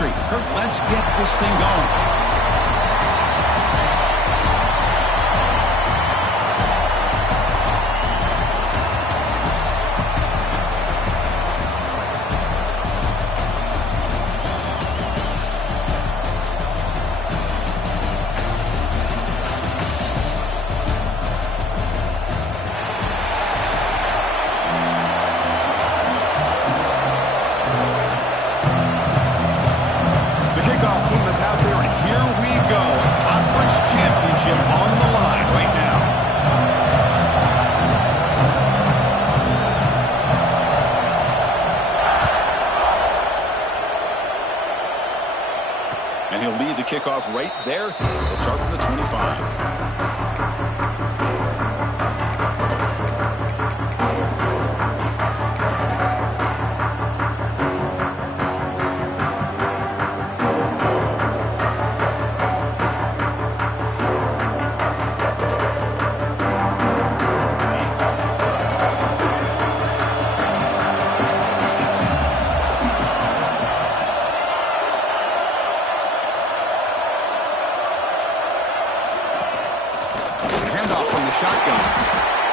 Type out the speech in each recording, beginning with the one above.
chemistry. Kurt, let's get this thing going. On the line right now. And he'll lead the kickoff right there. We'll start from the 25. Shotgun.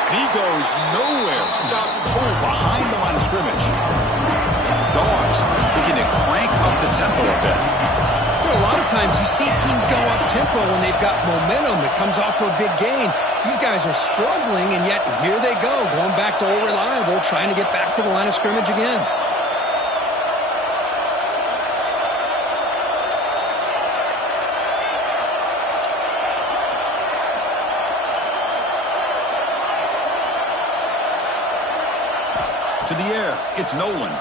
And he goes nowhere. Stop cold behind the line of scrimmage. Dogs looking to crank up the tempo a bit. Well, a lot of times you see teams go up tempo when they've got momentum. It comes off to a big gain. These guys are struggling, and yet here they go, going back to old reliable, trying to get back to the line of scrimmage again. To the air, it's Nolan.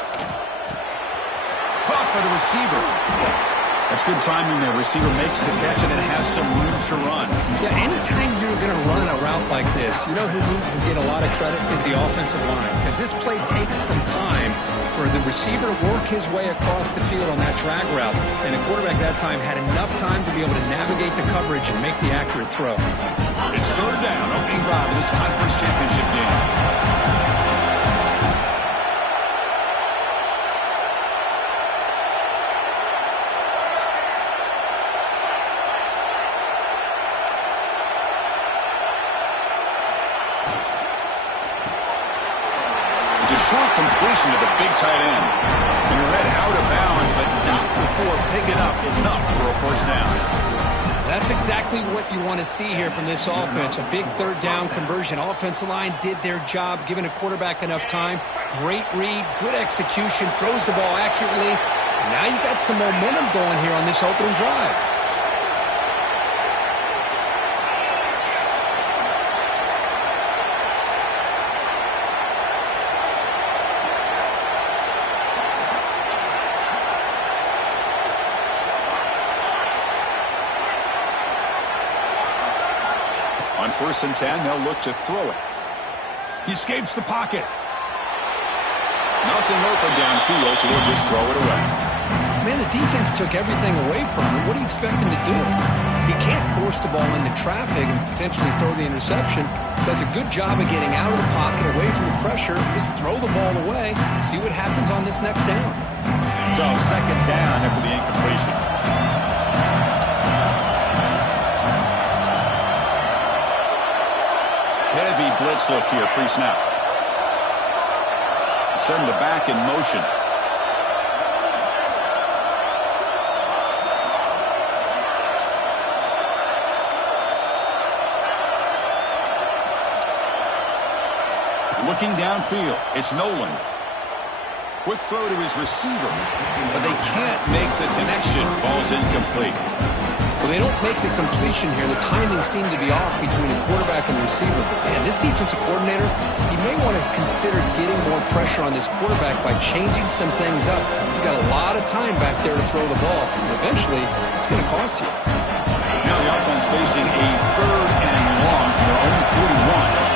Caught by the receiver. That's good timing there. Receiver makes the catch and then has some room to run. Yeah, anytime you're going to run a route like this, you know who needs to get a lot of credit is the offensive line. Because this play takes some time for the receiver to work his way across the field on that drag route. And the quarterback that time had enough time to be able to navigate the coverage and make the accurate throw. It's third down, opening drive of this conference championship game. Short completion to the big tight end. And he'll head out of bounds, but not before picking up enough for a first down. That's exactly what you want to see here from this offense. A big third down conversion. Offensive line did their job, giving a quarterback enough time. Great read, good execution, throws the ball accurately. And now you got some momentum going here on this opening drive. On 1st and 10, they'll look to throw it. He escapes the pocket. Nothing open downfield, so they'll just throw it away. Man, the defense took everything away from him. What do you expect him to do? He can't force the ball into traffic and potentially throw the interception. Does a good job of getting out of the pocket, away from the pressure. Just throw the ball away. See what happens on this next down. So, second down after the incompletion. Heavy blitz look here, pre-snap. Send the back in motion. Looking downfield, it's Nolan. Quick throw to his receiver, but they can't make the connection. Ball's incomplete. Well, they don't make the completion here. The timing seemed to be off between the quarterback and the receiver. But, man, this defensive coordinator, he may want to consider getting more pressure on this quarterback by changing some things up. You've got a lot of time back there to throw the ball. Eventually, it's going to cost you. Now the offense facing a third and long from their own 41.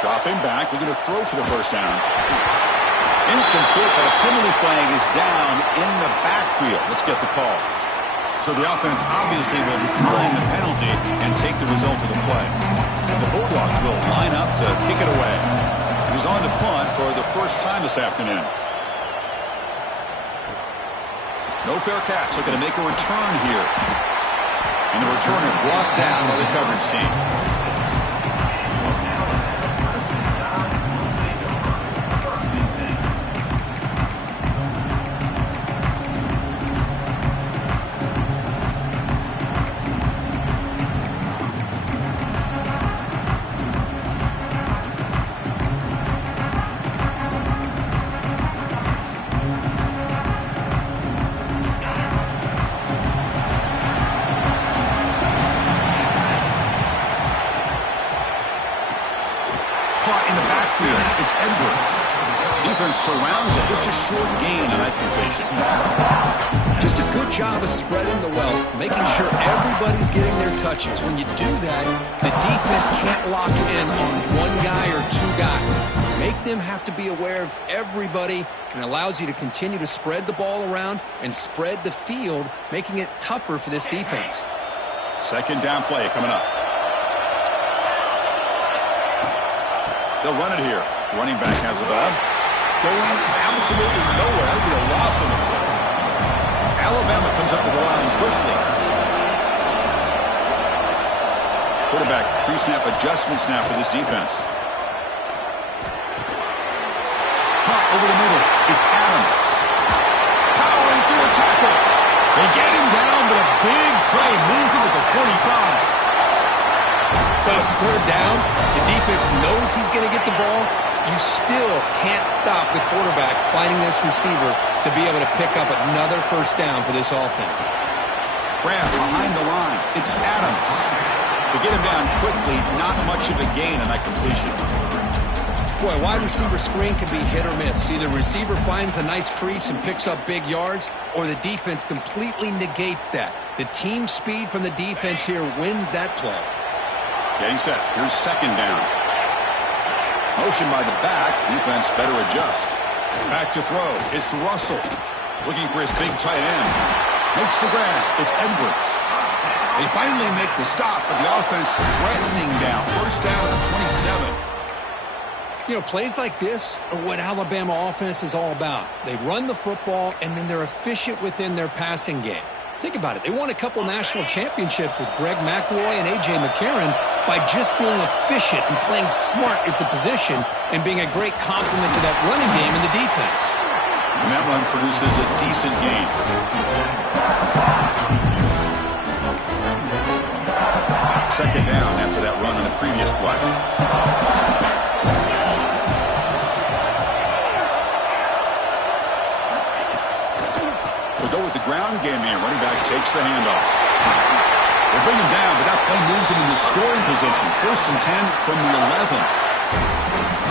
Dropping back, looking to throw for the first down. Incomplete, but a penalty flag is down in the backfield. Let's get the call. So the offense obviously will decline the penalty and take the result of the play. The Bulldogs will line up to kick it away. He's on to punt for the first time this afternoon. No fair catch. Looking to make a return here. And the returner brought down by the coverage team. In the backfield, it's Edwards. Defense surrounds it. Just a short gain on that completion. Just a good job of spreading the wealth, making sure everybody's getting their touches. When you do that, the defense can't lock in on one guy or two guys. Make them have to be aware of everybody, and allows you to continue to spread the ball around and spread the field, making it tougher for this defense. Second down play coming up. They'll run it here. Running back has the ball. Going absolutely nowhere. That would be a loss on the play. Alabama comes up to the line quickly. Quarterback pre-snap adjustments now for this defense. Caught over the middle. It's Adams. Powering through a tackle. They get him down, but a big play moves him to the 45. Well, it's third down. The defense knows he's going to get the ball. You still can't stop the quarterback finding this receiver to be able to pick up another first down for this offense. Grab behind the line. It's Adams. To get him down quickly, not much of a gain on that completion. Boy, wide receiver screen can be hit or miss. Either receiver finds a nice crease and picks up big yards, or the defense completely negates that. The team speed from the defense here wins that play. Getting set. Here's second down. Motion by the back. Defense better adjust. Back to throw. It's Russell. Looking for his big tight end. Makes the grab. It's Edwards. They finally make the stop, but the offense threatening down. First down at the 27. You know, plays like this are what Alabama offense is all about. They run the football, and then they're efficient within their passing game. Think about it. They won a couple national championships with Greg McElroy and A.J. McCarron by just being efficient and playing smart at the position and being a great complement to that running game in the defense. And that run produces a decent gain. Second down after that run on the previous play. Go with the ground game here. Running back takes the handoff. They bring him down, but that play moves him into scoring position. First and 10 from the 11.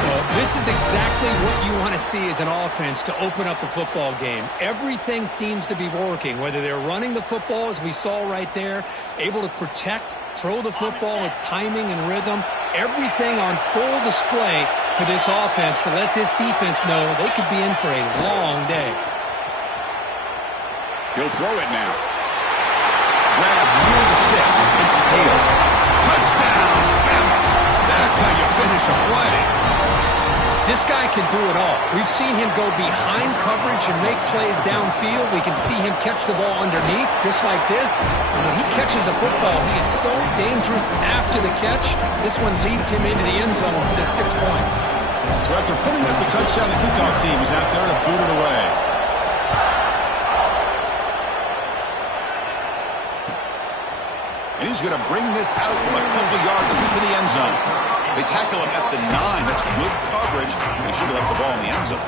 Well, this is exactly what you want to see as an offense to open up a football game. Everything seems to be working, whether they're running the football, as we saw right there, able to protect, throw the football with timing and rhythm. Everything on full display for this offense to let this defense know they could be in for a long day. He'll throw it now. Grab near the sticks. It's Hale. Touchdown, Bama. That's how you finish a play. This guy can do it all. We've seen him go behind coverage and make plays downfield. We can see him catch the ball underneath, just like this. And when he catches a football, he is so dangerous after the catch. This one leads him into the end zone for the 6 points. So after putting up the touchdown, the kickoff team is out there to boot it away. And he's going to bring this out from a couple yards deep in the end zone. They tackle him at the 9. That's good coverage. They should have left the ball in the end zone.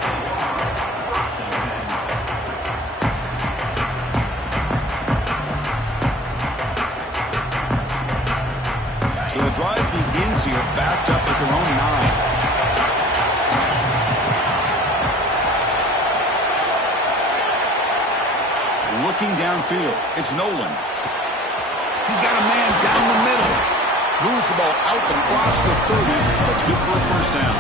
So the drive begins here, backed up at their own 9. Looking downfield, it's Nolan. He's got a man down the middle. Moves the ball out across the 30. That's good for a first down.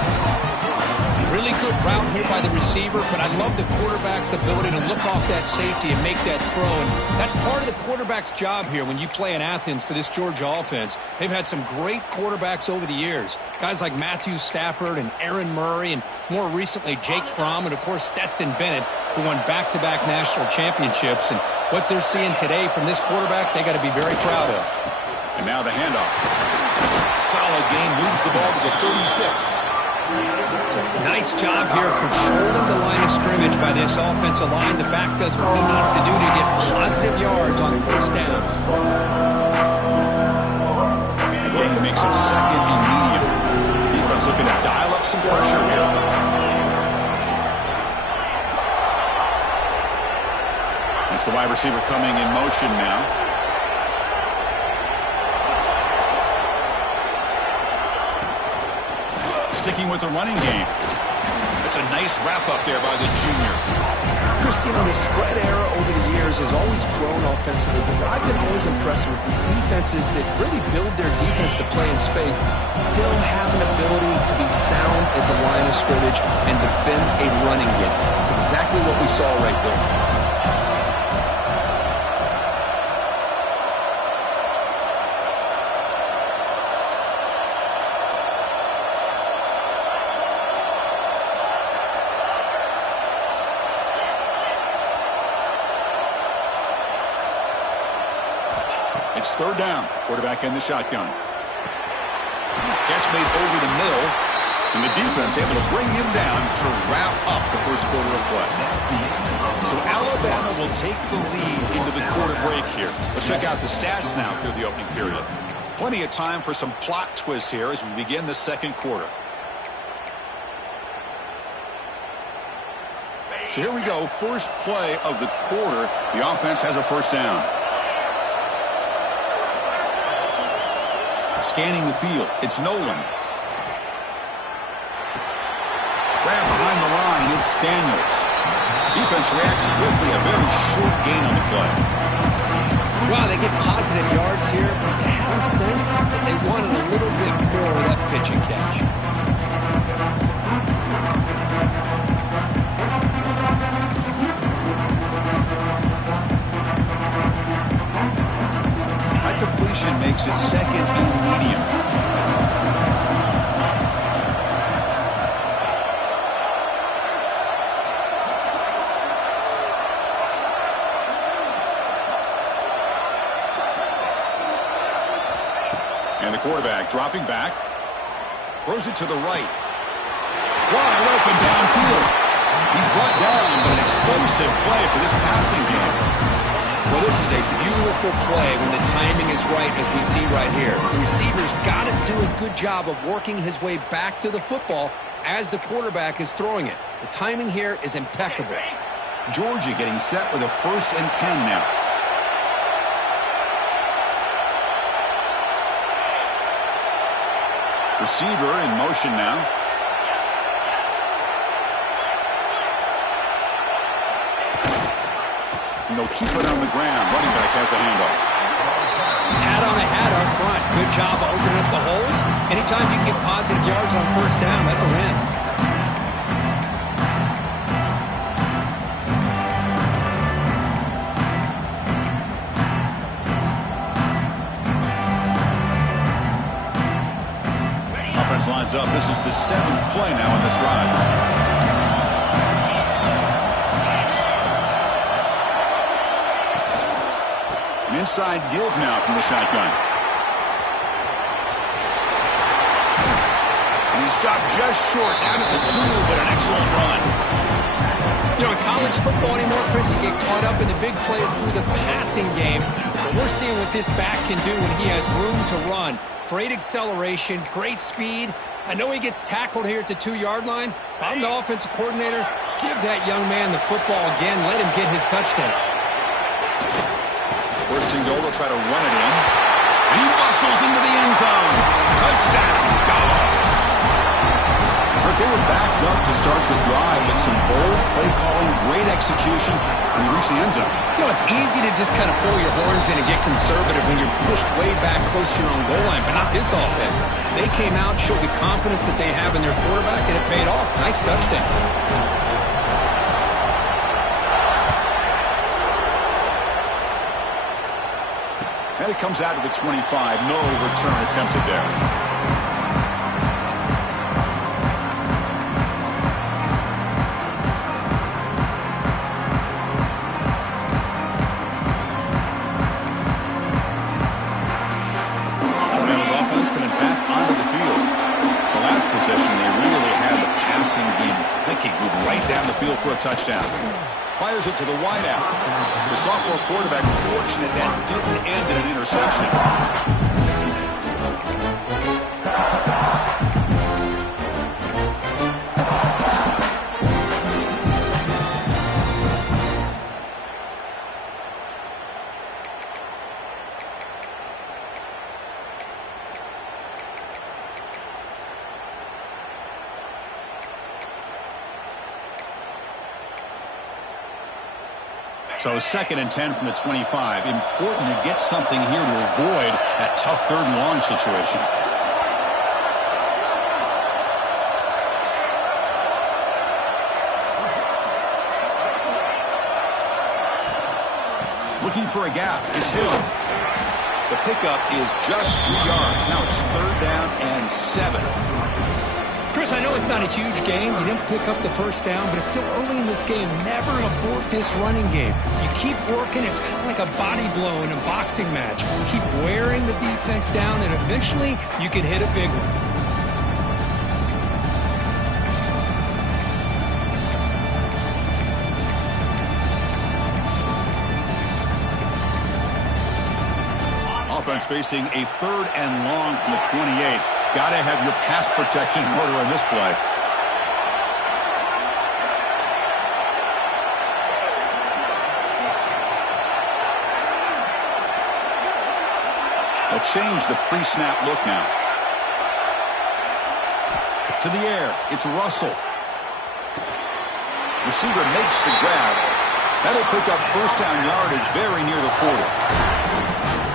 Really good good route here by the receiver, but I love the quarterback's ability to look off that safety and make that throw. And that's part of the quarterback's job here when you play in Athens for this Georgia offense. They've had some great quarterbacks over the years. Guys like Matthew Stafford and Aaron Murray, and more recently Jake Fromm, and of course Stetson Bennett, who won back-to-back national championships. And what they're seeing today from this quarterback, they got to be very proud of. And now the handoff. Solid gain, moves the ball to the 36. Nice job here of controlling the line of scrimmage by this offensive line. The back does what he needs to do to get positive yards on first downs. The gain makes it second and medium. Defense looking to dial up some pressure here. It's the wide receiver coming in motion now. Sticking with the running game. That's a nice wrap-up there by the junior. Chris, you know, the spread era over the years has always grown offensively, but what I've been always impressed with the defenses that really build their defense to play in space still have an ability to be sound at the line of scrimmage and defend a running game. It's exactly what we saw right there. It's third down. Quarterback in the shotgun. Catch made over the middle, and the defense able to bring him down to wrap up the first quarter of play. So Alabama will take the lead into the quarter break here. Let's check out the stats now through the opening period. Plenty of time for some plot twists here as we begin the second quarter. So here we go. First play of the quarter. The offense has a first down. Scanning the field. It's Nolan. Grab behind the line. It's Daniels. Defense reacts quickly. A very short gain on the play. Wow, they get positive yards here, but they have a sense that they wanted a little bit more of that pitch and catch. Completion makes it second and medium. And the quarterback dropping back. Throws it to the right. Wide open downfield. He's brought down, but an explosive play for this passing game. Well, this is a beautiful play when the timing is right, as we see right here. The receiver's got to do a good job of working his way back to the football as the quarterback is throwing it. The timing here is impeccable. Georgia getting set with a 1st and 10 now. Receiver in motion now. And they'll keep it on the ground. Running back has the handoff. Hat on a hat up front. Good job of opening up the holes. Anytime you can get positive yards on first down, that's a win. Offense lines up. This is the 7th play now in this drive. Inside give now from the shotgun. And he stopped just short, down at the 2, but an excellent run. You know, in college football anymore, Chris, you get caught up in the big plays through the passing game. But we're seeing what this back can do when he has room to run. Great acceleration, great speed. I know he gets tackled here at the 2-yard line. If I'm the offensive coordinator, give that young man the football again. Let him get his touchdown. First and goal, they'll try to run it in. And he muscles into the end zone. Touchdown, Dogs. But they were backed up to start the drive, but some bold play calling, great execution, and he reached the end zone. You know, it's easy to just kind of pull your horns in and get conservative when you're pushed way back close to your own goal line, but not this offense. They came out, showed the confidence that they have in their quarterback, and it paid off. Nice touchdown. And it comes out to the 25. No return attempted there. For a touchdown. Fires it to the wideout. The sophomore quarterback fortunate that didn't end in an interception. So 2nd and 10 from the 25. Important to get something here to avoid that tough 3rd and long situation. Looking for a gap. It's Hill. The pickup is just 3 yards. Now it's 3rd down and 7. Chris, I know it's not a huge game. You didn't pick up the first down, but it's still early in this game. Never abort this running game. You keep working. It's kind of like a body blow in a boxing match. You keep wearing the defense down, and eventually you can hit a big one. Offense facing a 3rd and long from the 28. Got to have your pass protection in order on this play. They'll change the pre-snap look now. To the air. It's Russell. Receiver makes the grab. That'll pick up 1st down yardage very near the 40.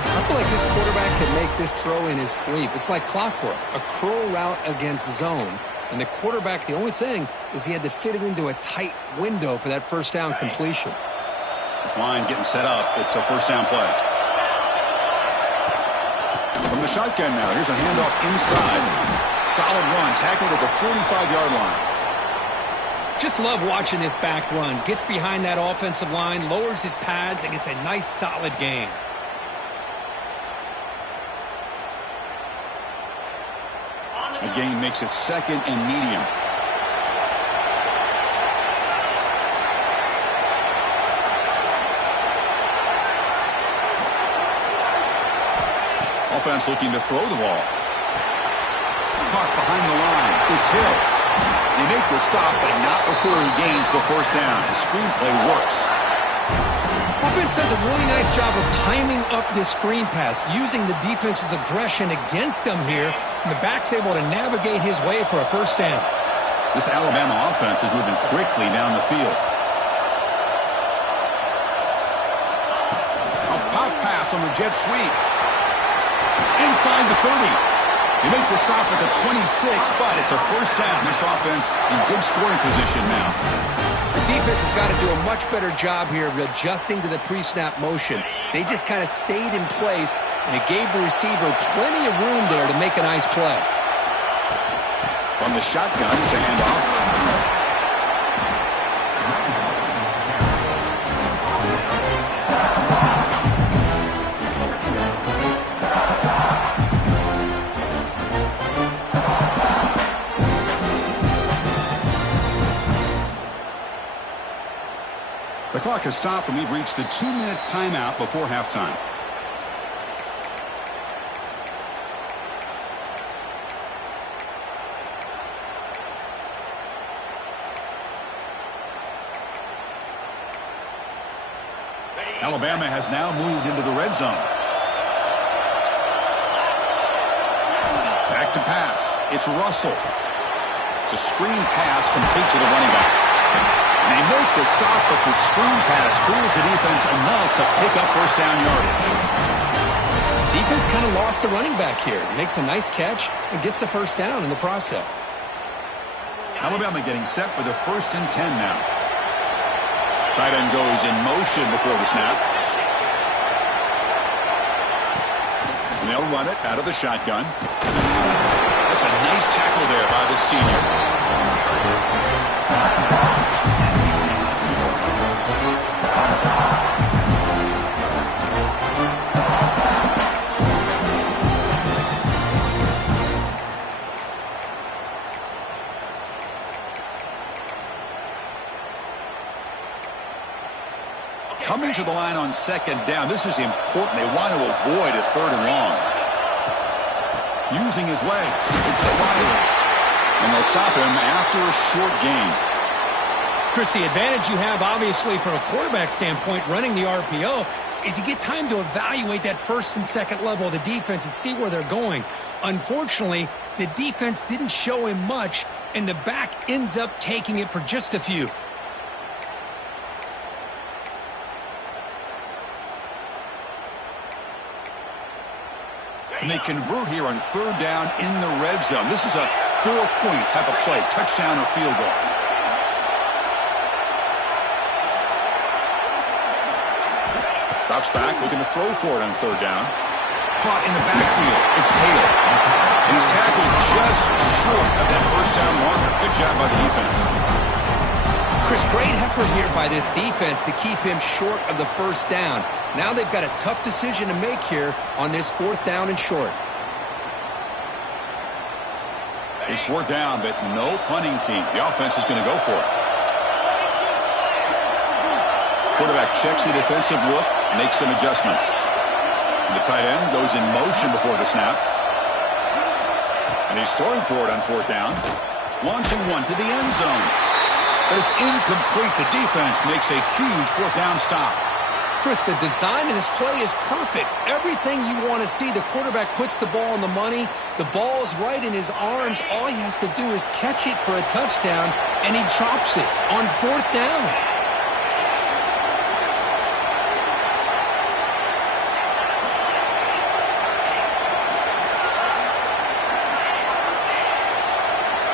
I feel like this quarterback can make this throw in his sleep. It's like clockwork, a crow route against zone. And the quarterback, the only thing is he had to fit it into a tight window for that 1st down completion. This line getting set up. It's a 1st down play. From the shotgun now, here's a handoff inside. Solid run, tackled at the 45-yard line. Just love watching this back run. Gets behind that offensive line, lowers his pads, and gets a nice solid gain. The gain makes it 2nd and medium. Offense looking to throw the ball. Caught behind the line. It's Hill. They make the stop, but not before he gains the 1st down. The screenplay works. Offense does a really nice job of timing up this screen pass, using the defense's aggression against them here. And the back's able to navigate his way for a 1st down. This Alabama offense is moving quickly down the field. A pop pass on the jet sweep. Inside the 30. They make the stop at the 26, but it's a 1st down. This offense in good scoring position now. The defense has got to do a much better job here of adjusting to the pre-snap motion. They just kind of stayed in place, and it gave the receiver plenty of room there to make a nice play. From the shotgun, it's a handoff. The clock has stopped, and we've reached the 2-minute timeout before halftime. Alabama has now moved into the red zone. Back to pass. It's Russell. It's a screen pass complete to the running back. They make the stop, but the screen pass fools the defense enough to pick up first down yardage. Defense kind of lost a running back here. Makes a nice catch and gets the first down in the process. Alabama getting set for the 1st and 10 now. Tight end goes in motion before the snap. And they'll run it out of the shotgun. That's a nice tackle there by the senior. Coming to the line on 2nd down. This is important. They want to avoid a 3rd and long. Using his legs. It's Smiley. And they'll stop him after a short gain. Chris, the advantage you have, obviously, from a quarterback standpoint, running the RPO, is you get time to evaluate that 1st and 2nd level of the defense and see where they're going. Unfortunately, the defense didn't show him much, and the back ends up taking it for just a few. And they convert here on 3rd down in the red zone. This is a 4-point type of play, touchdown or field goal. Drops back, looking to throw for it on 3rd down. Caught in the backfield. It's Hale. And he's tackled just short of that first down marker. Good job by the defense. Chris, great effort here by this defense to keep him short of the first down. Now they've got a tough decision to make here on this 4th down and short. It's 4th down, but no punting team. The offense is going to go for it. Quarterback checks the defensive look, makes some adjustments. And the tight end goes in motion before the snap. And he's throwing for it on 4th down. Launching one to the end zone. But it's incomplete. The defense makes a huge 4th down stop. Chris, the design of this play is perfect. Everything you want to see. The quarterback puts the ball on the money. The ball is right in his arms. All he has to do is catch it for a touchdown, and he drops it on 4th down.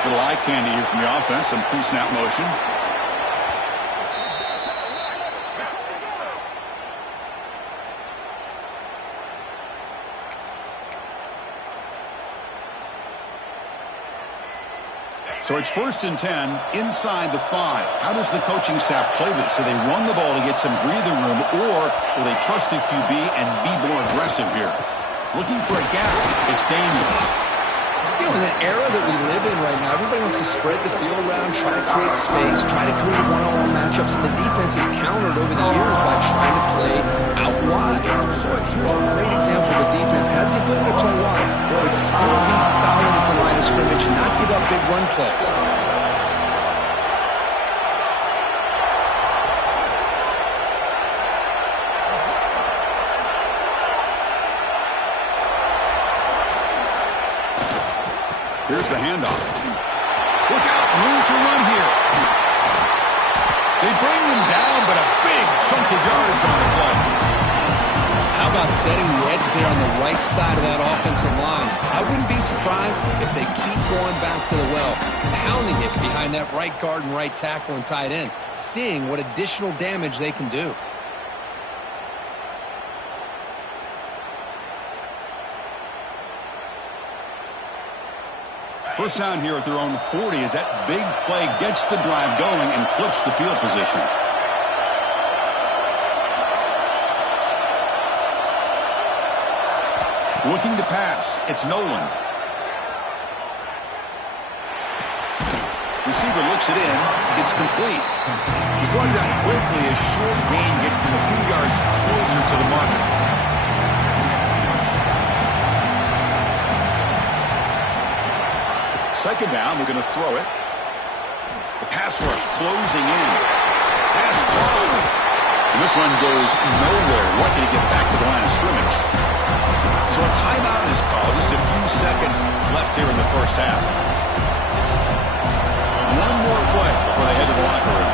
Little eye candy here from the offense. Some pre-snap motion. So it's 1st and 10 inside the 5. How does the coaching staff play this? So they run the ball to get some breathing room, or will they trust the QB and be more aggressive here? Looking for a gap. It's Daniels. You know, in the era that we live in right now, everybody wants to spread the field around, try to create space, try to create one-on-one matchups, and the defense is countered over the years by trying to play out wide. But here's a great example of the defense has the ability to play wide, but still be solid at the line of scrimmage, not give up big run plays. Here's the handoff. Look out, room to run here. They bring him down, but a big chunk of yardage on the play. How about setting the edge there on the right side of that offensive line? I wouldn't be surprised if they keep going back to the well, pounding it behind that right guard and right tackle and tight end, seeing what additional damage they can do. First down here at their own 40 as that big play gets the drive going and flips the field position. Looking to pass. It's Nolan. Receiver looks it in. It's complete. He's brought down quickly as short gain gets them a few yards closer to the marker. Second down, we're going to throw it. The pass rush closing in. Pass caught. And this one goes nowhere. Lucky to get back to the line of scrimmage. So a timeout is called. Just a few seconds left here in the first half. One more play before they head to the locker room.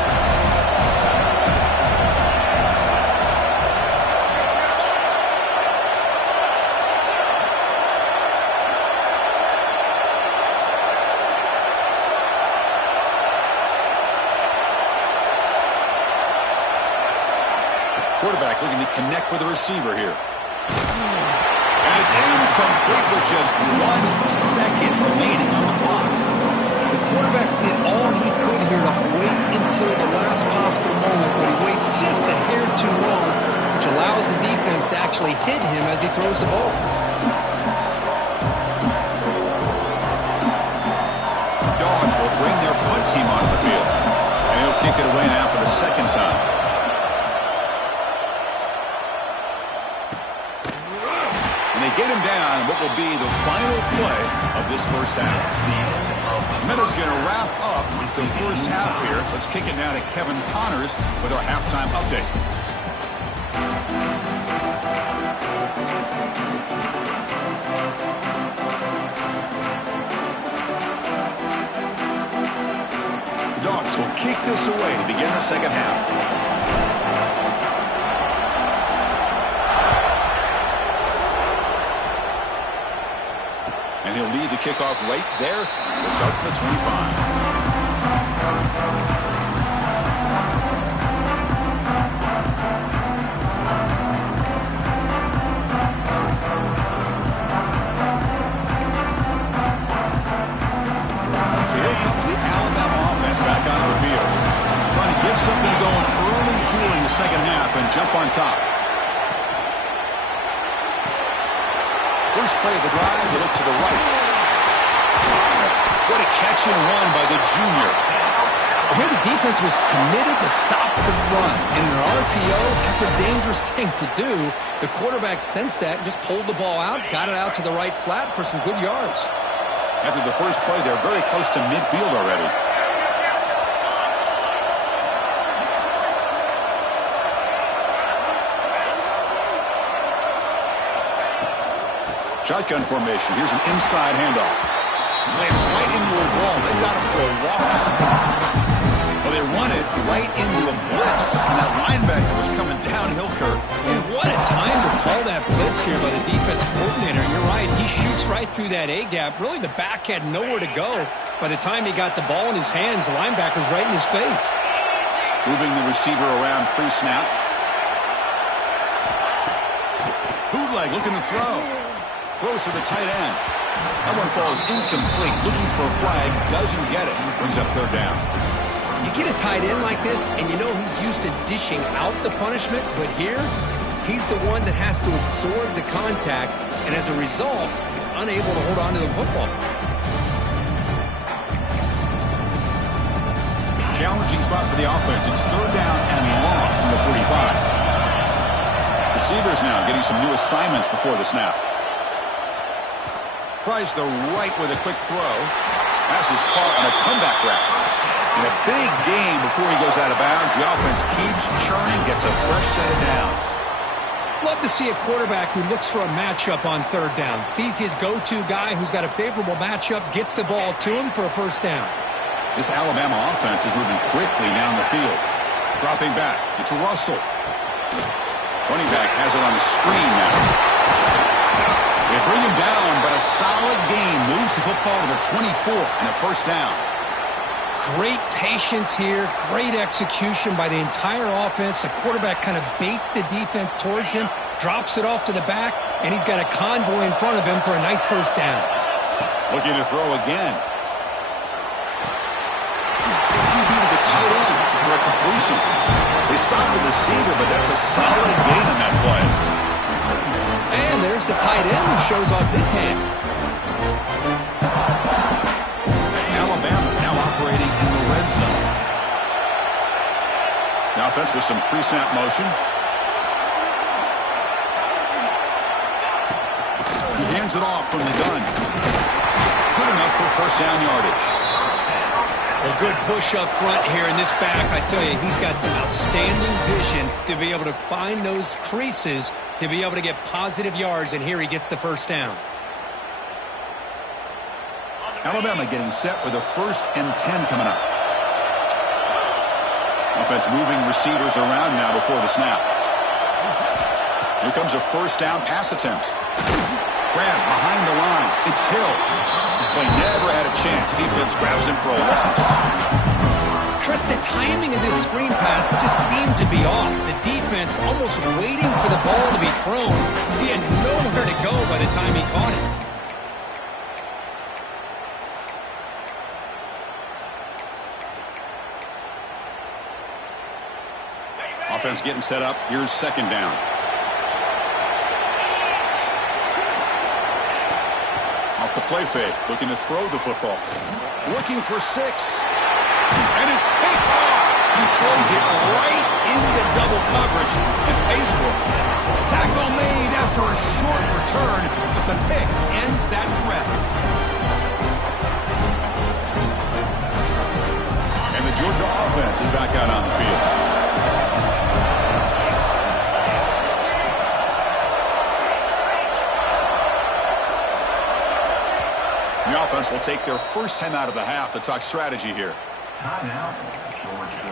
Quarterback looking to connect with the receiver here. And it's incomplete with just 1 second remaining on the clock. The quarterback did all he could here to wait until the last possible moment, but he waits just a hair too long, which allows the defense to actually hit him as he throws the ball. Dogs will bring their punt team onto the field. And he'll kick it away now for the second time. And they get him down what will be the final play of this first half. Meadows going to wrap up the first half here. Let's kick it now to Kevin Connors with our halftime update. The Dogs will kick this away to begin the second half. And he'll lead the kickoff right there. We'll start from the 25. So here comes the Alabama offense back onto the field. Trying to get something going early here in the second half and jump on top. First play of the drive, they look to the right. What a catch and run by the junior. Here the defense was committed to stop the run. In an RPO, that's a dangerous thing to do. The quarterback sensed that and just pulled the ball out, got it out to the right flat for some good yards. After the first play, they're very close to midfield already. Shotgun formation. Here's an inside handoff. Slams right into a wall. They got him for a loss. Well, they run it right into a blitz. And that linebacker was coming downhill, Kurt. Man, what a time to call that blitz here by the defensive coordinator. You're right. He shoots right through that A-gap. Really, the back had nowhere to go. By the time he got the ball in his hands, the linebacker's right in his face. Moving the receiver around pre-snap. Bootleg looking to throw. Throws to the tight end. That one falls incomplete. Looking for a flag. Doesn't get it. Brings up third down. You get a tight end like this, and you know he's used to dishing out the punishment, but here, he's the one that has to absorb the contact, and as a result, he's unable to hold on to the football. Challenging spot for the offense. It's third down and long from the 45. Receivers now getting some new assignments before the snap. Tries the right with a quick throw. Pass is caught on a comeback route. In a big game before he goes out of bounds, the offense keeps churning, gets a fresh set of downs. Love to see a quarterback who looks for a matchup on third down. Sees his go-to guy who's got a favorable matchup, gets the ball to him for a first down. This Alabama offense is moving quickly down the field. Dropping back. It's Russell. Running back has it on the screen now. They bring him down, but a solid gain moves the football to the 24 and a first down. Great patience here, great execution by the entire offense. The quarterback kind of baits the defense towards him, drops it off to the back, and he's got a convoy in front of him for a nice first down. Looking to throw again. QB to the tight end for a completion. They stop the receiver, but that's a solid gain on that play. And there's the tight end who shows off his hands. Alabama now operating in the red zone. The offense with some pre-snap motion. He hands it off from the gun. Good enough for first down yardage. A good push up front here in this back. I tell you, he's got some outstanding vision to be able to find those creases, to be able to get positive yards, and here he gets the first down. Alabama getting set with a 1st and 10 coming up. Offense moving receivers around now before the snap. Here comes a first down pass attempt. Grab behind the line. It's Hill. Play never had a chance. Defense grabs him for a loss. Chris, the timing of this screen pass just seemed to be off. The defense almost waiting for the ball to be thrown. He had nowhere to go by the time he caught it. Offense getting set up. Here's second down. Off the play fake. Looking to throw the football. Looking for 6. And it's picked off. He throws it right into double coverage and pays for it. Tackle made after a short return, but the pick ends that threat. And the Georgia offense is back out on the field. The offense will take their first time out of the half to talk strategy here. Timeout, Georgia.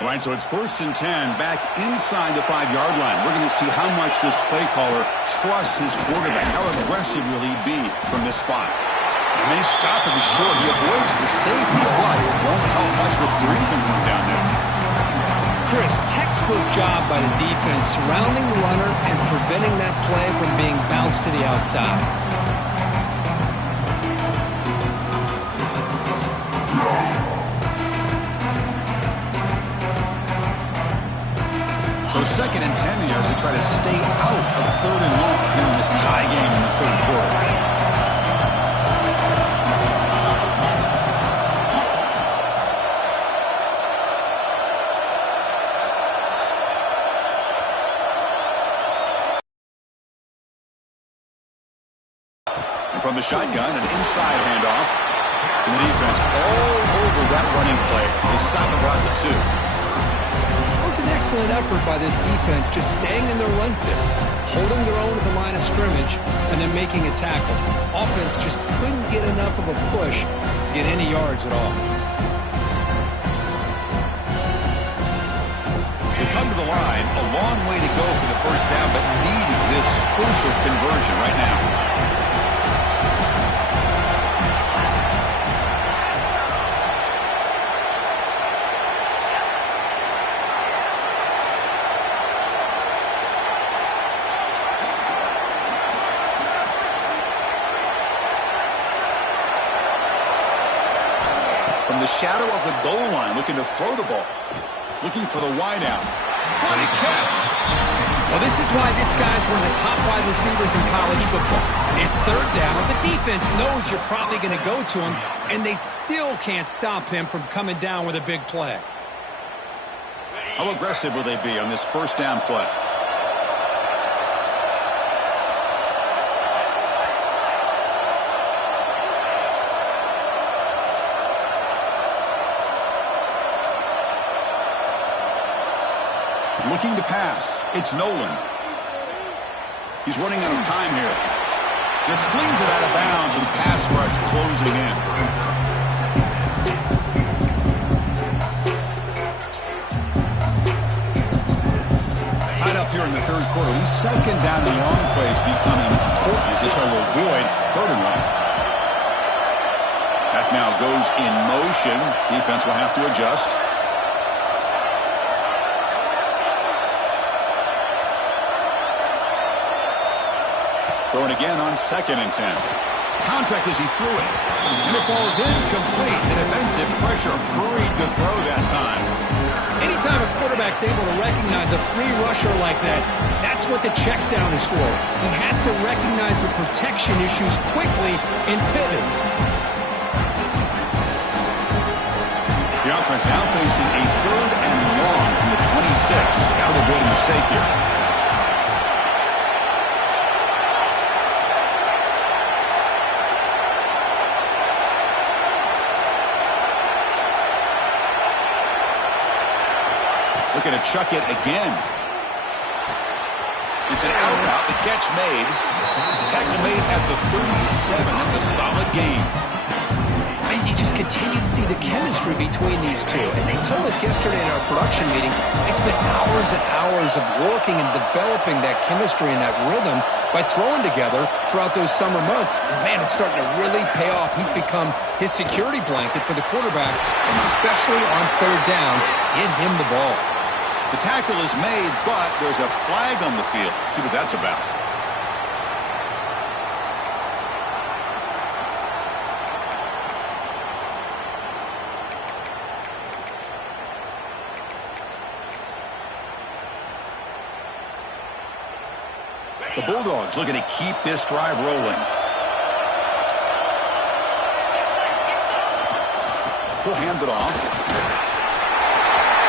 All right, so it's 1st and 10 back inside the 5-yard line. We're going to see how much this play caller trusts his quarterback. How aggressive will he be from this spot? And they stop him short. He avoids the safety, but it won't help much with breathing room down there. Chris, textbook job by the defense surrounding the runner and preventing that play from being bounced to the outside. So 2nd and 10 here as they try to stay out of 3rd and long here in this tie game in the 3rd quarter. From the shotgun, an inside handoff. And the defense all over that running play. They stop it right at 2. That was an excellent effort by this defense, just staying in their run fits, holding their own at the line of scrimmage, and then making a tackle. Offense just couldn't get enough of a push to get any yards at all. They come to the line, a long way to go for the first down, but needing this crucial conversion right now. From the shadow of the goal line, looking to throw the ball. Looking for the wideout. What a catch! Well, this is why this guy's one of the top wide receivers in college football. It's 3rd down. The defense knows you're probably going to go to him, and they still can't stop him from coming down with a big play. How aggressive will they be on this 1st down play? Looking to pass. It's Nolan. He's running out of time here. Just flings it out of bounds with the pass rush closing in. Tied up here in the 3rd quarter. These 2nd down and long plays become important as they try to avoid 3rd and long. That now goes in motion. Defense will have to adjust. Throwing again on 2nd and 10. Contact as he threw it. And it falls incomplete. The defensive pressure hurried to throw that time. Anytime a quarterback's able to recognize a free rusher like that, that's what the check down is for. He has to recognize the protection issues quickly and pivot. The offense now facing a 3rd and long from the 26. Got to avoid a mistake here. Looking to chuck it again. It's an out route. The catch made. Tackle made at the 37. That's a solid gain. And you just continue to see the chemistry between these two. And they told us yesterday in our production meeting, they spent hours and hours of working and developing that chemistry and that rhythm by throwing together throughout those summer months. And, man, it's starting to really pay off. He's become his security blanket for the quarterback, and especially on third down, get him the ball. The tackle is made, but there's a flag on the field. Let's see what that's about. The Bulldogs looking to keep this drive rolling. He'll hand it off.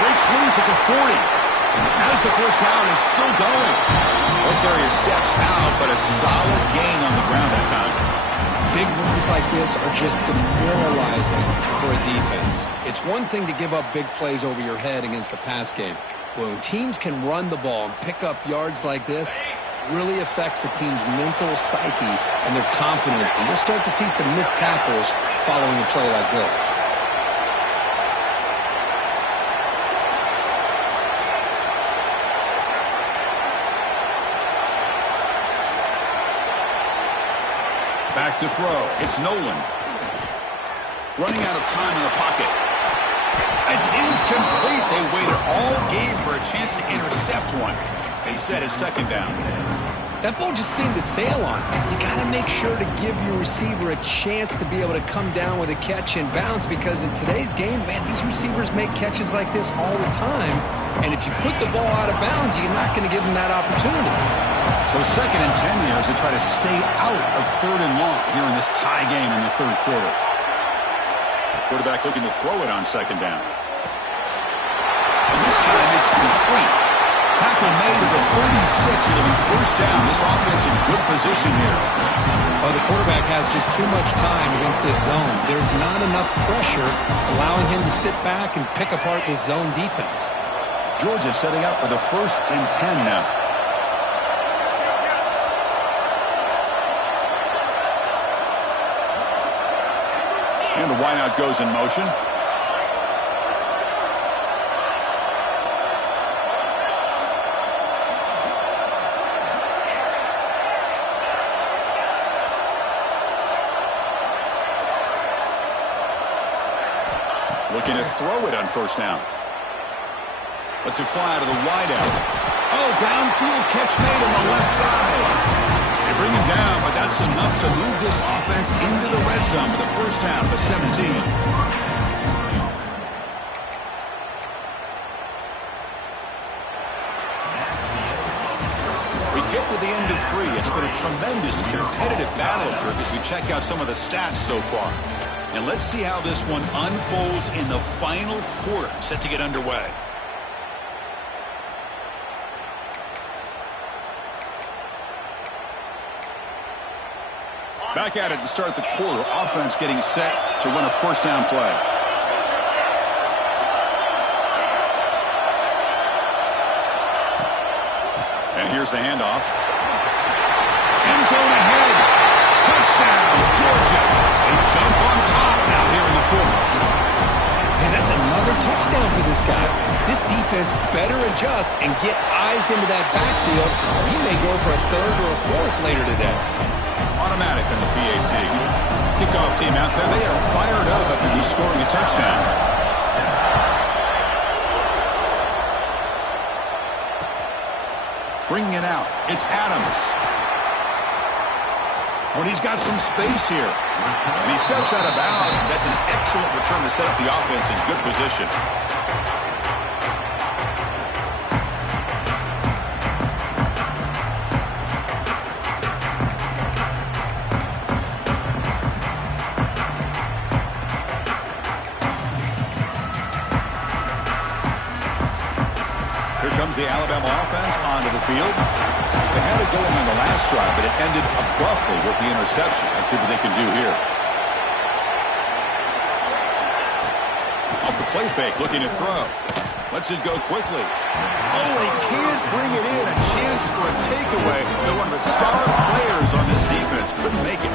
Breaks loose at the 40. As the first down is still going. Ball carrier steps out, but a solid gain on the ground that time. Big runs like this are just demoralizing for a defense. It's one thing to give up big plays over your head against the pass game. When teams can run the ball and pick up yards like this, really affects the team's mental psyche and their confidence. And you'll start to see some missed tackles following a play like this. Back to throw. It's Nolan. Running out of time in the pocket. It's incomplete. They waited all game for a chance to intercept one. They said it's second down. That ball just seemed to sail on. You got to make sure to give your receiver a chance to be able to come down with a catch and bounce, because in today's game, man, these receivers make catches like this all the time. And if you put the ball out of bounds, you're not going to give them that opportunity. So second and 10 here as they try to stay out of third and long here in this tie game in the third quarter. Quarterback looking to throw it on second down. And this time it's complete. Tackle made at the 36. It'll be first down. This offense in good position here. Well, the quarterback has just too much time against this zone. There's not enough pressure allowing him to sit back and pick apart this zone defense. Georgia setting up for the 1st and 10 now. And the wideout goes in motion. Looking to throw it on first down. Lets it fly to the wideout. Oh, downfield catch made on the left side. They bring him down, but that's enough to move this offense into the red zone for the first half of 17. We get to the end of 3. It's been a tremendous competitive battle, Kirk, as we check out some of the stats so far. And let's see how this one unfolds in the final quarter, set to get underway. Back at it to start the quarter. Offense getting set to run a first down play. And here's the handoff. End zone ahead. Touchdown, Georgia. They jump on top now here in the fourth. And that's another touchdown for this guy. This defense better adjust and get eyes into that backfield. He may go for a third or a fourth later today. Automatic on the PAT. Kickoff team out there. They are fired up after just scoring a touchdown. Bringing it out. It's Adams. When he's got some space here. And he steps out of bounds. That's an excellent return to set up the offense in good position. Here comes the Alabama offense onto the field. They had it going on the last drive, but it ended abruptly with the interception. Let's see what they can do here. Off the play fake, looking to throw. Lets it go quickly. Oh, they can't bring it in. A chance for a takeaway. They're one of the star players on this defense. Couldn't make it.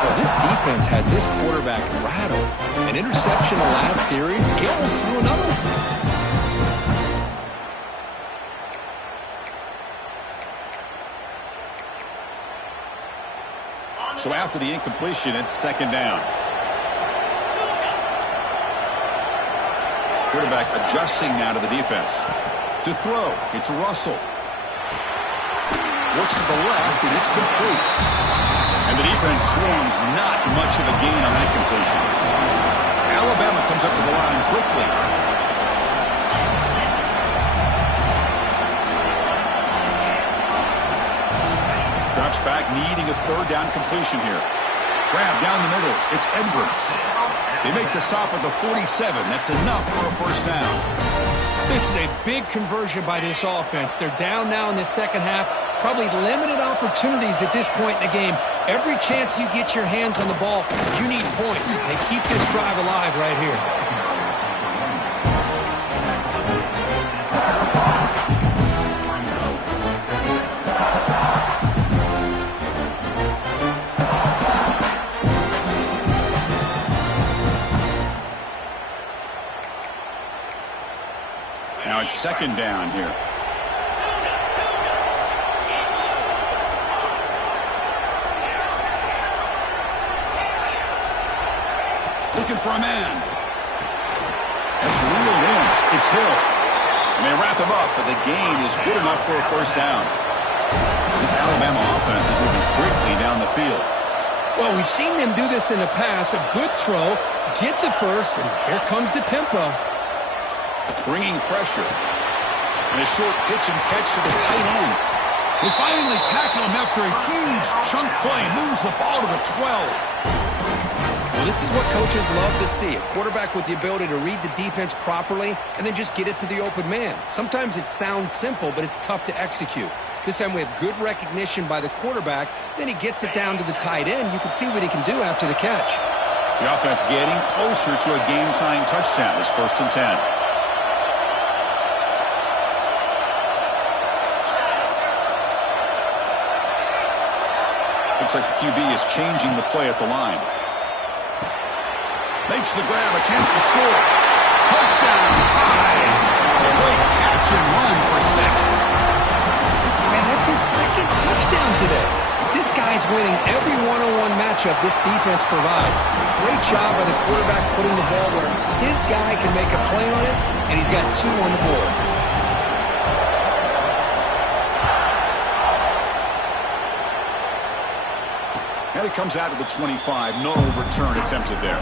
Well, this defense has this quarterback rattled. An interception the last series. He almost threw another one. So after the incompletion, it's second down. Quarterback adjusting now to the defense. To throw, it's Russell. Looks to the left, and it's complete. And the defense swarms not much of a gain on that completion. Alabama comes up to the line quickly. Drops back, needing a third down completion here. Grab down the middle. It's Edwards. They make the stop at the 47. That's enough for a first down. This is a big conversion by this offense. They're down now in the second half. Probably limited opportunities at this point in the game. Every chance you get your hands on the ball, you need points. They keep this drive alive right here. Now it's second down here. Looking for a man. That's reeled in. It's Hill. And they wrap him up, but the gain is good enough for a first down. This Alabama offense is moving quickly down the field. Well, we've seen them do this in the past. A good throw, get the first, and here comes the tempo. Bringing pressure. And a short pitch and catch to the tight end. They finally tackle him after a huge chunk play. Moves the ball to the 12. Well, this is what coaches love to see. A quarterback with the ability to read the defense properly and then just get it to the open man. Sometimes it sounds simple, but it's tough to execute. This time we have good recognition by the quarterback. Then he gets it down to the tight end. You can see what he can do after the catch. The offense getting closer to a game-tying touchdown. It's 1st and 10. Looks like the QB is changing the play at the line. Makes the grab, a chance to score. Touchdown, tie. A great catch and run for 6. Man, that's his second touchdown today. This guy's winning every one-on-one matchup this defense provides. Great job by the quarterback putting the ball where his guy can make a play on it, and he's got 2 on the board. And it comes out of the 25. No return attempted there.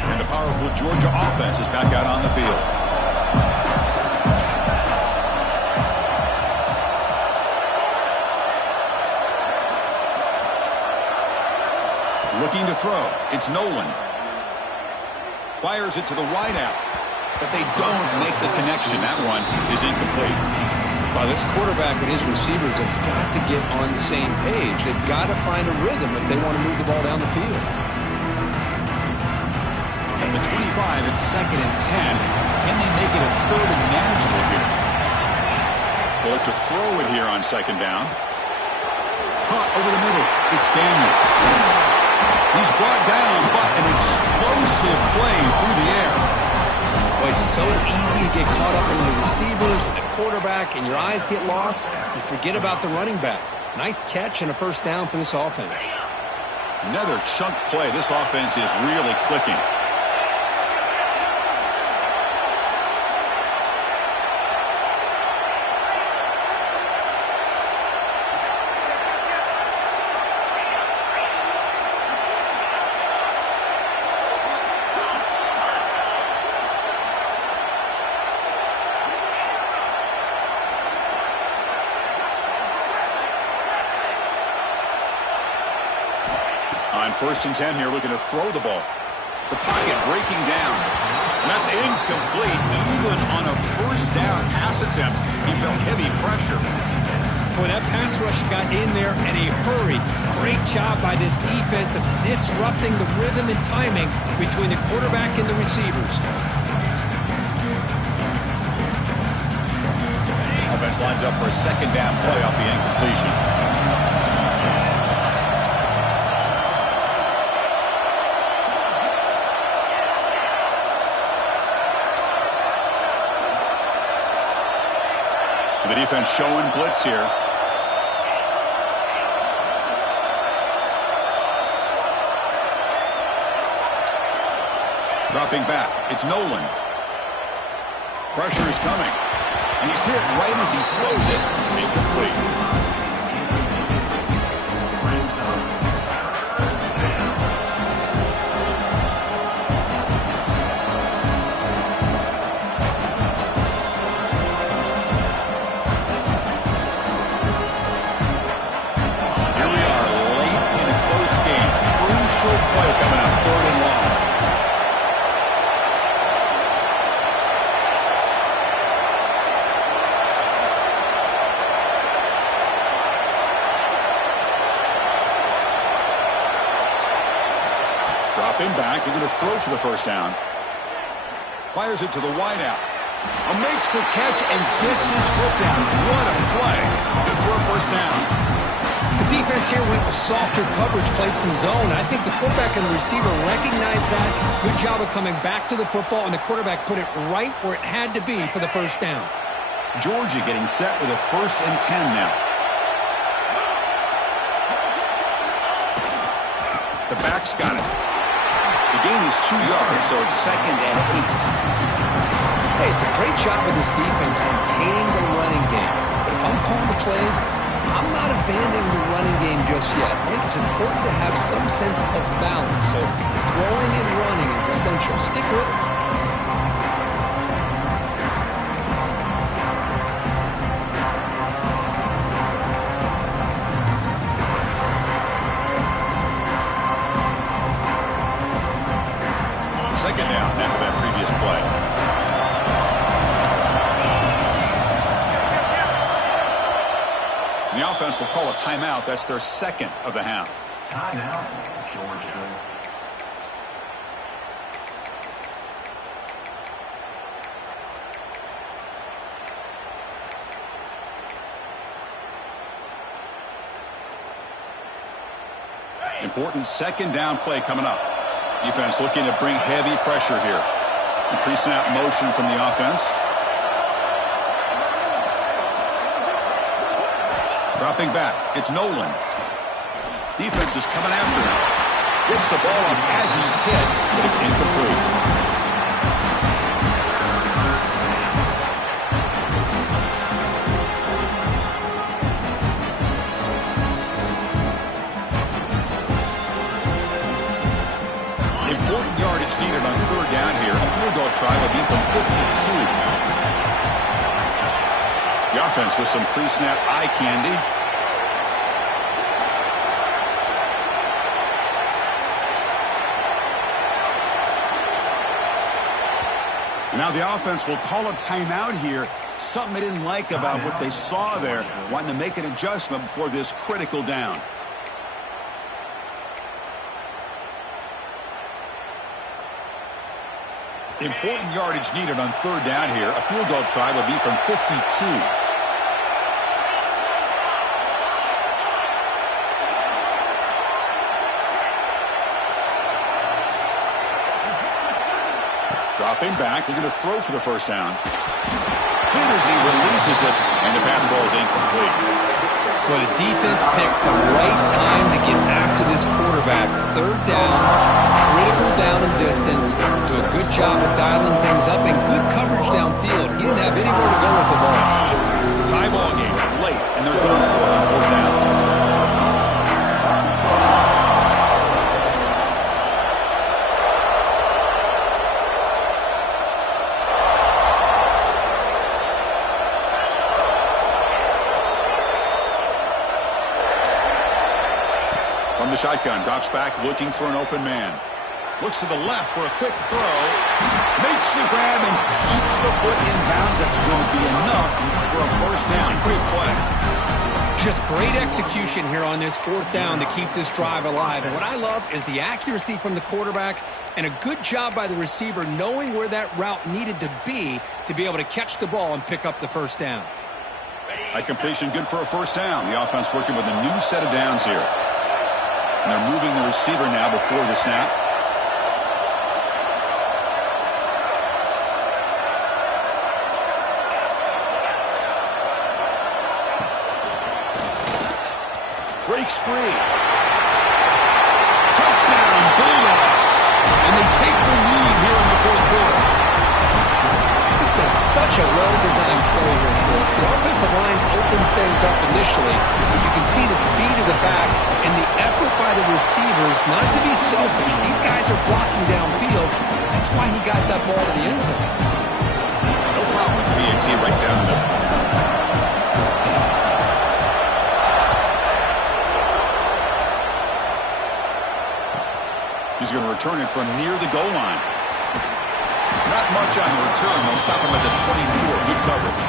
And the powerful Georgia offense is back out on the field. Looking to throw. It's Nolan. Fires it to the wideout. But they don't make the connection. That one is incomplete. Well, this quarterback and his receivers have got to get on the same page. They've got to find a rhythm if they want to move the ball down the field. At the 25, it's 2nd and 10. Can they make it a 3rd and manageable here? They look to throw it here on 2nd down. Caught over the middle. It's Daniels. He's brought down, but an explosive play through the air. Well, it's so easy to get caught up in the receivers and the quarterback, and your eyes get lost. You forget about the running back. Nice catch and a first down for this offense. Another chunk play. This offense is really clicking. On 1st and 10 here, looking to throw the ball. The pocket breaking down. And that's incomplete. Even on a first down pass attempt, he felt heavy pressure. Boy, that pass rush got in there in a hurry. Great job by this defense of disrupting the rhythm and timing between the quarterback and the receivers. Offense lines up for a second down play off the incompletion. The defense showing blitz here. Dropping back. It's Nolan. Pressure is coming. And he's hit right as he throws it. Incomplete. Play coming up, 3rd and long. Dropping back, they're going to throw for the first down. Fires it to the wideout. Makes the catch and gets his foot down. What a play. Good for a first down. The defense here went with softer coverage, played some zone. I think the quarterback and the receiver recognized that. Good job of coming back to the football, and the quarterback put it right where it had to be for the first down. Georgia getting set with a 1st and 10 now. The back's got it. The gain is 2 yards, so it's 2nd and 8. Hey, it's a great job of this defense containing the running game. But if I'm calling the plays, I'm not abandoning the running game just yet. I think it's important to have some sense of balance. So throwing and running is essential. Stick with it. Second down after that previous play. The offense will call a timeout. That's their 2nd of the half. Timeout, Georgia. Important 2nd down play coming up. Defense looking to bring heavy pressure here. Pre-snap motion from the offense. Dropping back. It's Nolan. Defense is coming after him. Gets the ball up as he's hit, but it's incomplete. Important yardage needed on 3rd down here. A field goal try will be from 52. The offense with some pre-snap eye candy. Now the offense will call a timeout here. Something they didn't like about what they saw there. Wanting to make an adjustment before this critical down. Important yardage needed on 3rd down here. A field goal try will be from 52. Dropping back, they're going to throw for the first down. Hit as he releases it, and the pass ball is incomplete. Well, the defense picks the right time to get after this quarterback. 3rd down, critical down and distance. Do a good job of dialing things up and good coverage downfield. He didn't have anywhere to go with the ball. Tie ball game late, and they're going for it on 4th down. From the shotgun, drops back, looking for an open man. Looks to the left for a quick throw. Makes the grab and keeps the foot in bounds. That's going to be enough for a first down. Great play. Just great execution here on this fourth down to keep this drive alive. And what I love is the accuracy from the quarterback and a good job by the receiver knowing where that route needed to be able to catch the ball and pick up the first down. A completion good for a first down. The offense working with a new set of downs here. And they're moving the receiver now before the snap. Breaks free. Touchdown, Bulldogs. And they take the lead here in the fourth quarter. This is such a well-designed play here, Chris. The offensive line opens things up initially, but you can see the speed of the back and the effort by the receivers not to be selfish. These guys are blocking downfield. That's why he got that ball to the end zone. No problem. PAT right down the middle. He's going to return it from near the goal line. Not much on the return. They'll stop him at the 24. Good coverage.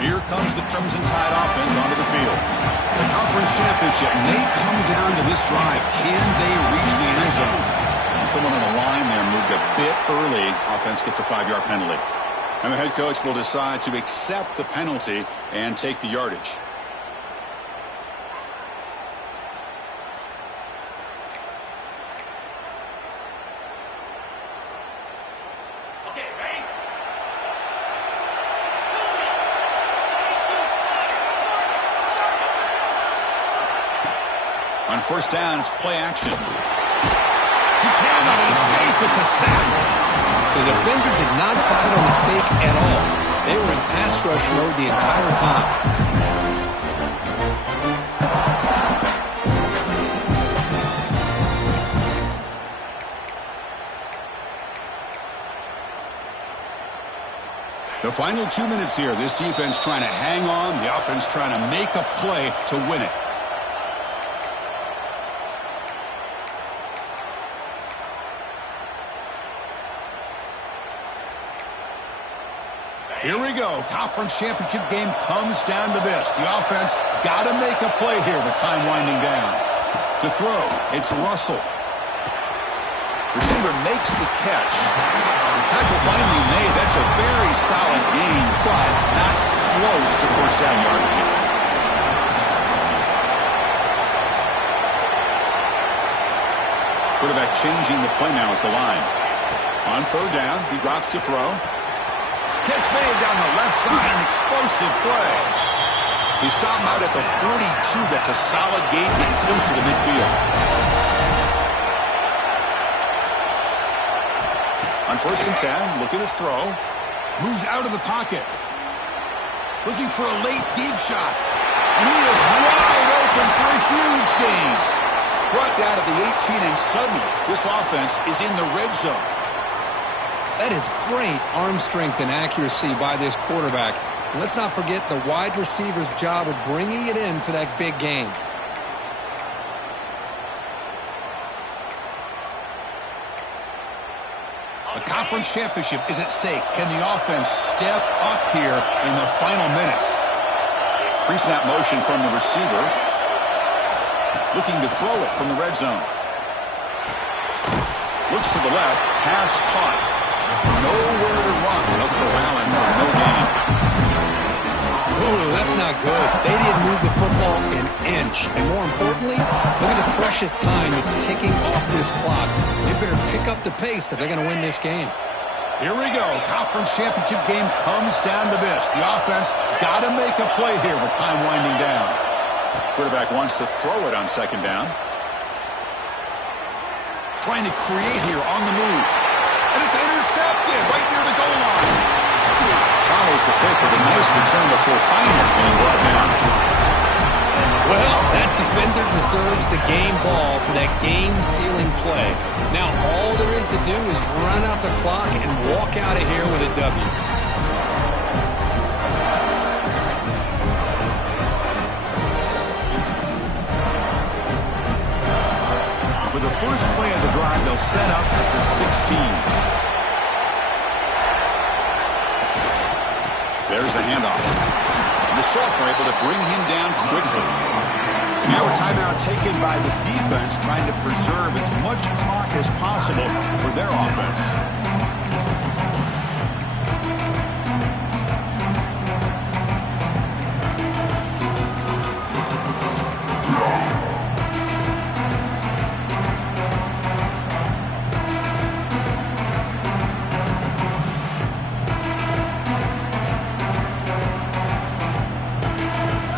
Here comes the Crimson Tide offense onto the field. The conference championship may come down to this drive. Can they reach the end zone? Someone on the line there moved a bit early. Offense gets a 5-yard penalty. And the head coach will decide to accept the penalty and take the yardage. On first down, it's play action. He cannot escape. It's a sack. The defender did not bite on the fake at all. They were in pass rush mode the entire time. The final 2 minutes here. This defense trying to hang on. The offense trying to make a play to win it. Here we go. Conference championship game comes down to this. The offense got to make a play here with time winding down. To throw, it's Russell. Receiver makes the catch. Tackle finally made. That's a very solid gain, but not close to first down yardage. Quarterback changing the play now at the line. On third down, he drops to throw. Catch made down the left side, an explosive play. He stopped him out at the 42. That's a solid gain, getting closer to midfield. On first and 10, looking to throw. Moves out of the pocket. Looking for a late deep shot. And he is wide open for a huge gain. Brought down to the 18, and suddenly this offense is in the red zone. That is great arm strength and accuracy by this quarterback. And let's not forget the wide receiver's job of bringing it in for that big gain. The conference championship is at stake. Can the offense step up here in the final minutes? Pre-snap motion from the receiver. Looking to throw it from the red zone. Looks to the left. Pass caught. Nowhere to run. They'll corral him for no gain. Ooh, that's not good. They didn't move the football an inch. And more importantly, look at the precious time that's ticking off this clock. They better pick up the pace if they're going to win this game. Here we go. Conference championship game comes down to this. The offense got to make a play here with time winding down. Quarterback wants to throw it on second down. Trying to create here on the move. And it's intercepted right near the goal line. Follows the pick with a nice return before finally being brought down. Well, that defender deserves the game ball for that game-sealing play. Now, all there is to do is run out the clock and walk out of here with a W. For the first play of the drive, they'll set up at the 16. There's the handoff. And the Salts are able to bring him down quickly. Now a timeout taken by the defense, trying to preserve as much clock as possible for their offense.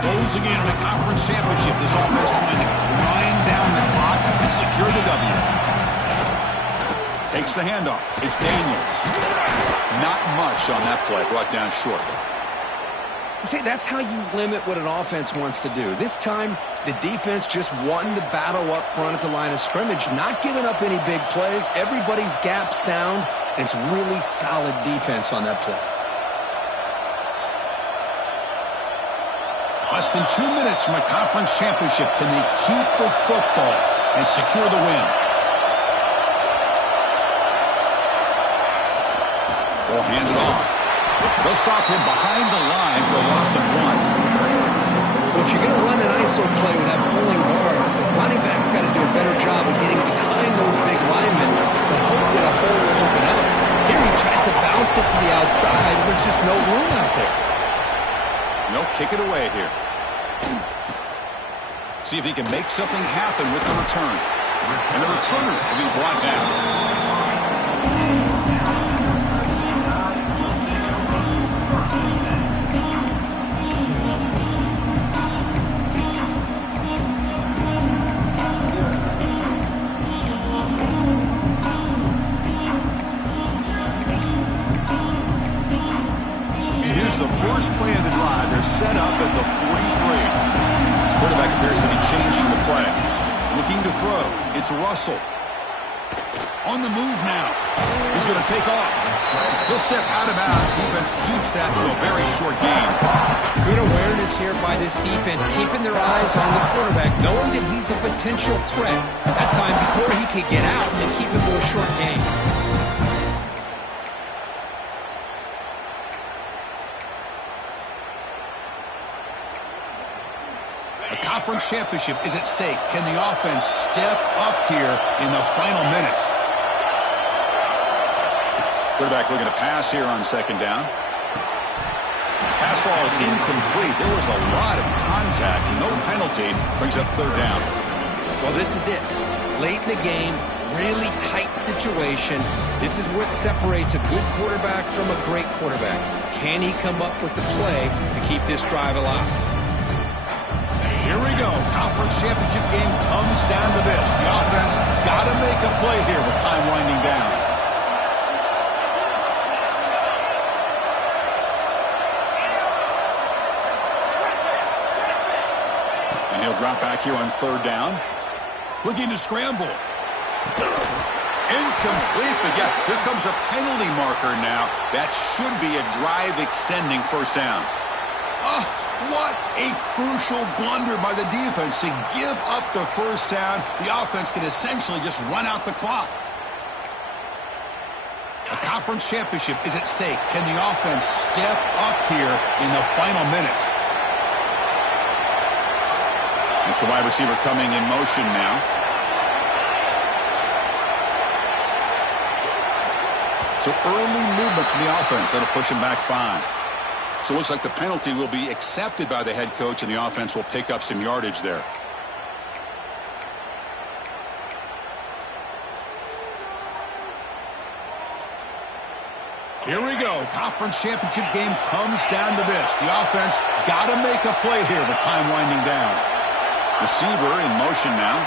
Closing in on a conference championship, this offense trying to grind down the clock and secure the W. Takes the handoff. It's Daniels. Not much on that play. Brought down short. See, that's how you limit what an offense wants to do. This time, the defense just won the battle up front at the line of scrimmage, not giving up any big plays. Everybody's gap sound, and it's really solid defense on that play. Less than 2 minutes from a conference championship. Can they keep the football and secure the win? Ball handed off. They'll stop him behind the line for a loss of 1. Well, if you're going to run an ISO play with that pulling guard, the running back's got to do a better job of getting behind those big linemen to hope that a hole will open up. Here he tries to bounce it to the outside. There's just no room out there. No, kick it away here. See if he can make something happen with the return. And the returner will be brought down. So here's the first play of the drive. They're set up at the 43. Quarterback appears to be changing the play. Looking to throw. It's Russell. On the move now. He's going to take off. He'll step out of bounds. Defense keeps that to a very short gain. Good awareness here by this defense, keeping their eyes on the quarterback, knowing that he's a potential threat. That time before he could get out and keep him to a short gain. Conference championship is at stake. Can the offense step up here in the final minutes? Quarterback looking to pass here on second down. Pass ball is incomplete. There was a lot of contact. No penalty. Brings up third down. Well, this is it. Late in the game, really tight situation. This is what separates a good quarterback from a great quarterback. Can he come up with the play to keep this drive alive? Here we go. Conference championship game comes down to this. The offense got to make a play here with time winding down. And he'll drop back here on third down. Looking to scramble. Incomplete, but yeah, here comes a penalty marker now. That should be a drive-extending first down. Oh, what a crucial blunder by the defense to give up the first down. The offense can essentially just run out the clock. A conference championship is at stake. Can the offense step up here in the final minutes? It's the wide receiver coming in motion now. So early movement from the offense. That'll push him back 5. So it looks like the penalty will be accepted by the head coach, and the offense will pick up some yardage there. Here we go. Conference championship game comes down to this. The offense got to make a play here with time winding down. Receiver in motion now.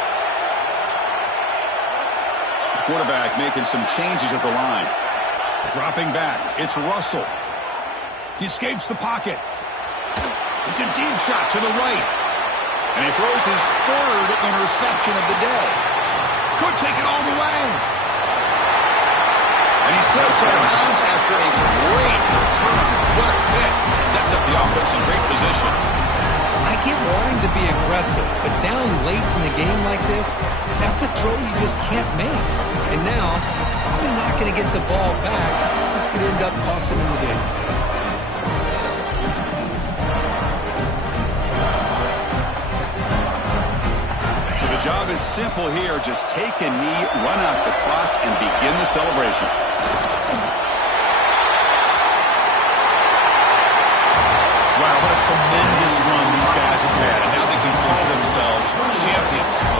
Quarterback making some changes at the line. Dropping back. It's Russell. He escapes the pocket. It's a deep shot to the right. And he throws his third interception of the day. Could take it all the way. And he steps out of bounds after a great return. What a pick. Sets up the offense in great position. I get wanting to be aggressive, but down late in the game like this, that's a throw you just can't make. And now, probably not going to get the ball back. This could end up costing him the game. So the job is simple here. Just take a knee, run out the clock, and begin the celebration. Wow, what a tremendous run these guys have had. And now they can call themselves champions.